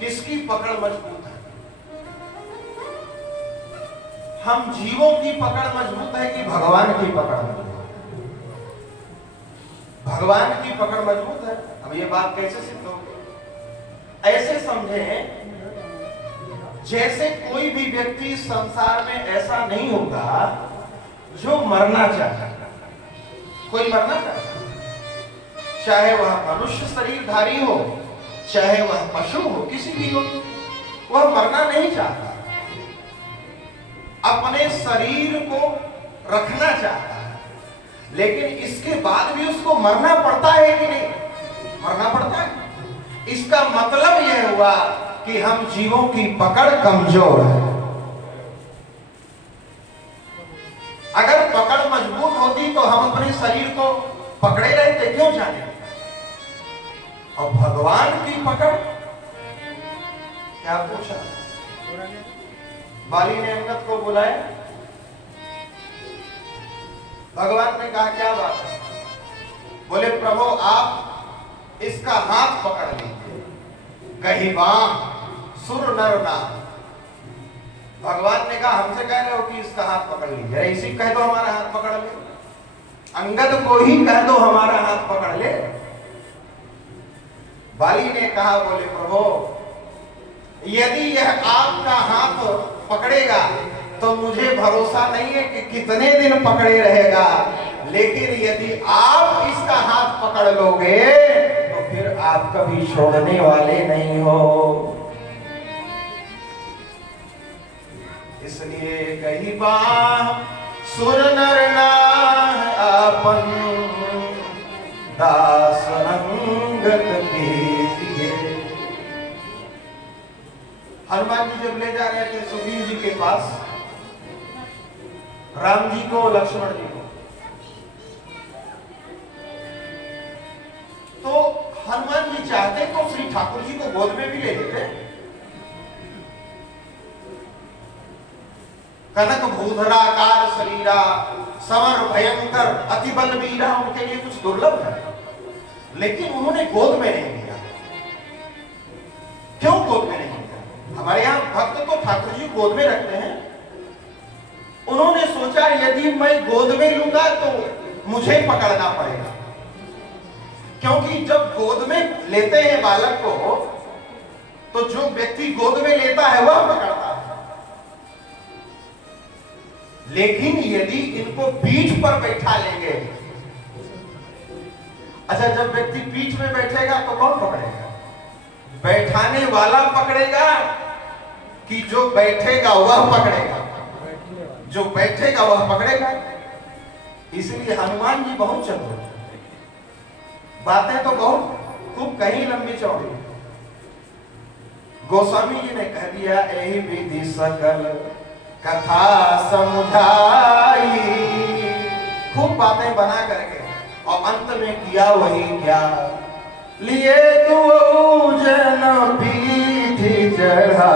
किसकी पकड़ मजबूत है? हम जीवों की पकड़ मजबूत है कि भगवान की पकड़ मजबूत है? भगवान की पकड़ मजबूत है। अब ये बात कैसे सिद्ध होगी? ऐसे समझें जैसे कोई भी व्यक्ति संसार में ऐसा नहीं होगा जो मरना चाहता। कोई मरना चाहता, चाहे वह मनुष्य शरीरधारी हो, चाहे वह पशु हो, किसी भी हो, वह मरना नहीं चाहता, अपने शरीर को रखना चाहता है। लेकिन इसके बाद भी उसको मरना पड़ता है कि नहीं? मरना पड़ता है। इसका मतलब यह हुआ कि हम जीवों की पकड़ कमजोर है। अगर पकड़ मजबूत होती तो हम अपने शरीर को पकड़े रहते, क्यों जाने? और भगवान की पकड़ क्या पूछा? बाली ने अंगद को बुलाया, भगवान ने कहा क्या बात है? बोले प्रभु आप इसका हाथ पकड़ लीजिए, गहिबा सुर नर नाम। भगवान ने कहा हमसे कह रहे हो कि इसका हाथ पकड़ लीजिए? अरे इसी कह दो हमारा हाथ पकड़ ले, अंगद को ही कह दो हमारा हाथ पकड़ ले। बाली ने कहा बोले प्रभु यदि यह आपका हाथ पकड़ेगा तो मुझे भरोसा नहीं है कि कितने दिन पकड़े रहेगा, लेकिन यदि आप इसका हाथ पकड़ लोगे तो फिर आप कभी छोड़ने वाले नहीं हो। इसलिए कही बात सुर नर नाह आपन दास अंगद कीजिए। हनुमान जी जब ले जा रहे थे सुग्रीव जी के पास, राम जी को, लक्ष्मण जी को, तो हनुमान जी चाहते तो श्री ठाकुर जी को गोद में भी ले लेते। कनक भूधराकार शरीरा समर भयंकर अति बलवीरा, उनके लिए कुछ दुर्लभ है, लेकिन उन्होंने गोद में नहीं लिया। क्यों गोद में नहीं लिया? हमारे यहां भक्त तो ठाकुर जी गोद में रखते हैं। उन्होंने सोचा यदि मैं गोद में लूंगा तो मुझे पकड़ना पड़ेगा, क्योंकि जब गोद में लेते हैं बालक को तो जो व्यक्ति गोद में लेता है वह पकड़ता है, लेकिन यदि इनको पीठ पर बैठा लेंगे, अच्छा जब व्यक्ति पीठ में बैठेगा तो कौन पकड़ेगा? बैठाने वाला पकड़ेगा कि जो बैठेगा वह पकड़ेगा? जो बैठेगा वह पकड़ेगा। इसलिए हनुमान जी बहुत चतुर, बातें तो बहुत खूब कहीं लंबी चौड़ी। गोस्वामी जी ने कह दिया यही विधि सकल कथा समझाई, खूब बातें बना करके, और अंत में किया वही क्या, लिए तू जन पीठ चढ़ा